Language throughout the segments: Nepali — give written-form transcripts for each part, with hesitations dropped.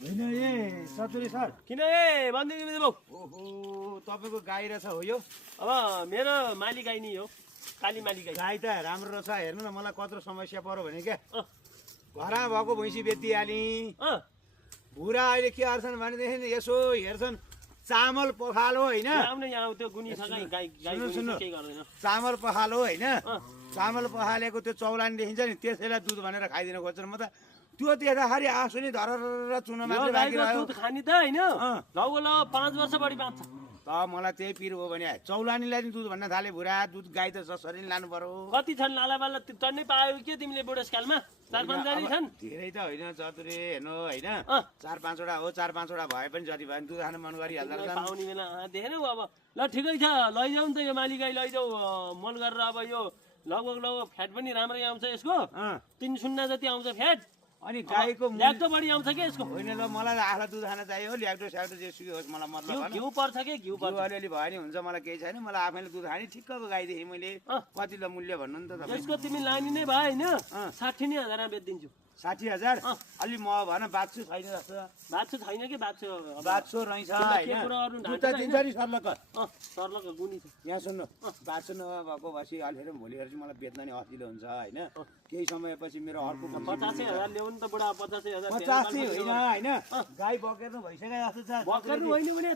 होइन ए चतुरे सर किन ए भन्दै बाउ ओहो तपाईँको गाई रहेछ हो यो अब मेरो माली गाई नि हो काली माली गाई गाई त राम्रो रहेछ हेर्नु न मलाई कत्रो समस्या पर्यो भने क्या घरमा भएको भैँसी बेचिहालेँ भुरा अहिले के गर्छन् भनेदेखि यसो हेर्छन् चामल पखालो होइन यहाँ त्यो गुनी छ गाई गाई केही गर्दैन चामल पखालो होइन चामल पखालेको त्यो चौलानी देखिन्छ नि त्यसैलाई दुध भनेर खाइदिन खोज्छन् म त त्यो देख्दाखेरि आँसु नि धरर चुन मात्रै बाँकी रह्यो दुध खानी त होइन लगभग 5 वर्ष बढी बाँच्छ त मलाई त्यही पिर हो भने चौलानीलाई नि दुध भन्न थाले भुरा दुध गाई त जसरी नि लानु पर्यो कति छन् लालाबाला टन्नै पायो के तिमीले बुढेसकालमा 4-5 जना छन् धेरै त होइन चतुरे हेर्नु होइन 4-5 वटा हो 4-5 वटा भए पनि जति भयो दुध खान मन गरिहाल्दा पाउने बेला देखेनौ अब ल ठिकै छ लैजाऊ नि त यो माली गाई लैजाऊ मन गरेर अब यो लगभग फ्याट पनि राम्रै आउँछ यसको 3 जति आउँछ फ्याट अनि गाईको ल्याक्टो बढी आउँछ के यसको होइन ल मलाई आँखा दुध खान चाहियो ल्याक्टो स्याक्टो जेसुकै होस् मलाई मतलब घिउ पर्छ के घिउ पर्छ अलिअलि भयो नि हुन्छ मलाई केही छैन मलाई आफैले दुध खाने ठिक्कको गाईदेखि मैले कति ल मूल्य भन्नु नि त तपाईँ यसको तिमी लानी नै भयो होइन 60,000 बेचिदिन्छु 60,000 अलि म भन बाँच्छु छैन जस्तो बाँच्छु छैन कि बाँच्छु रहेछ होइन दुध त दिन्छ नि सर्लक सर्लक गुनी छ यहाँ सुन्नु बाँच्नु नभएको भएपछि अलिअलि भोलिहरू चाहिँ मलाई बेच्न नि असिलो हुन्छ होइन केही समयपछि मेरो अर्को 85,000 ल्याउनु त बुढा 85,000 85 होइन होइन गाई बकेर भइसक्यो जस्तो छ बकेर्नु होइन भने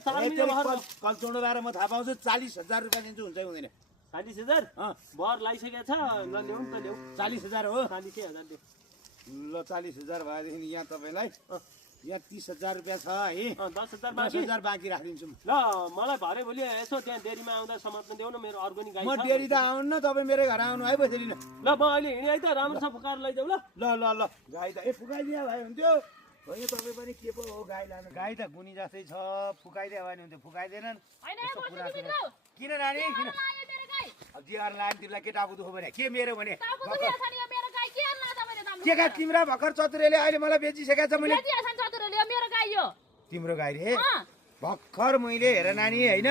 कल्चौँडो बाएर म थाहा पाउँछु 40,000 रुपियाँ दिन्छु हुन्छ हुँदैन 40,000 बर लागिसकेको छ ल ल्याउनु त ल्याउ 40,000 हो 40,000 दे ल 40,000 भएदेखि यहाँ तपाईँलाई यहाँ 30,000 रुपियाँ छ है 10,000 बाँकी राखिदिन्छु ल मलाई भरे भोलि यसो त्यहाँ डेरीमा आउँदा समात्न देऊ न मेरो अर्को नि गाई म डेरी त आउनु न तपाईँ मेरै घर आउनु है बसेरी न ल म अहिले हिँडेँ है त राम्रोसँग फुकाएर लैजाऊ ल ल ल ल गाई त फुकाइदिए भए हुन्थ्यो होइन तपाईँ पनि के पो हो गाई लानु गाई त गुनी जस्तै छ फुकाइदिए भए हुन्थ्यो फुकाइदिएनन् किन नानी किन अब जे गर्न लाग्यो तिमीलाई केटा बुझ्नु भने के मेरो भने के का तिम्रो भर्खर चतुरेले अहिले मलाई बेचिसकेको छ मैले तिम्रो गाई रे भर्खर मैले हेर नानी होइन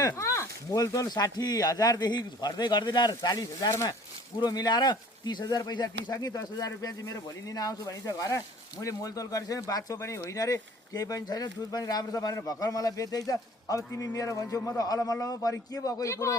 मोलतोल 60,000 देखि घट्दै ल्याएर 40,000 कुरो मिलाएर 30,000 पैसा दिइसकेँ 10,000 रुपियाँ चाहिँ मेरो भोलि लिन आउँछु भनिन्छ घर मैले मोलतोल गरिसकेँ बाछो पनि होइन रे केही पनि छैन दुध पनि राम्रो छ भनेर भर्खर मलाई बेच्दैछ अब तिमी मेरो भन्छौ म त अलमल्लमा परि के भएको यो कुरो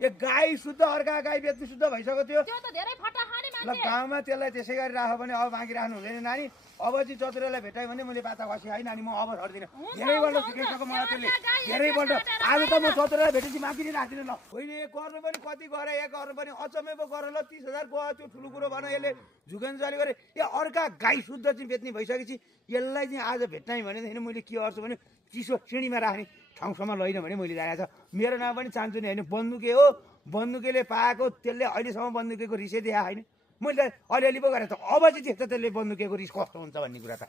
यो गाई शुद्ध अर्का गाई बेच्नु शुद्ध भइसक्यो त्यो ल गाउँमा त्यसलाई त्यसै गरी राख्यो भने अब बाँकी राख्नु हुँदैन नानी अब चाहिँ चतुरेलाई भेटायो भने मैले बाता खसी है नानी म अब छड्दिनँ धेरैपल्ट सिकाइसक्यो मलाई त्यसले धेरैपल्ट आज त म चतुरेलाई भेटेपछि बाँकी नै राख्दिनँ ल होइन एक गर्नु पनि कति गरे एक गर्नु पनि अचम्मै पो गर ल 30,000 गयो त्यो ठुलो कुरो भन यसले झुकेन्जाली गरे यो अर्का गाई शुद्ध चाहिँ बेच्ने भइसकेपछि यसलाई चाहिँ आज भेट्नै भनेदेखि मैले के गर्छु भने चिसो सिँढीमा राख्ने ठाउँसम्म लैन भने मैले जानेको छ मेरो नाम पनि चाहन्छु नि होइन बन्दुके हो बन्दुकेले पाएको त्यसले अहिलेसम्म बन्दुकेको रिसै देखा होइन मैले अलिअलि पो गरेँ त अब चाहिँ देख्छ त्यसले बन्दुकेको रिस कस्तो हुन्छ भन्ने कुरा त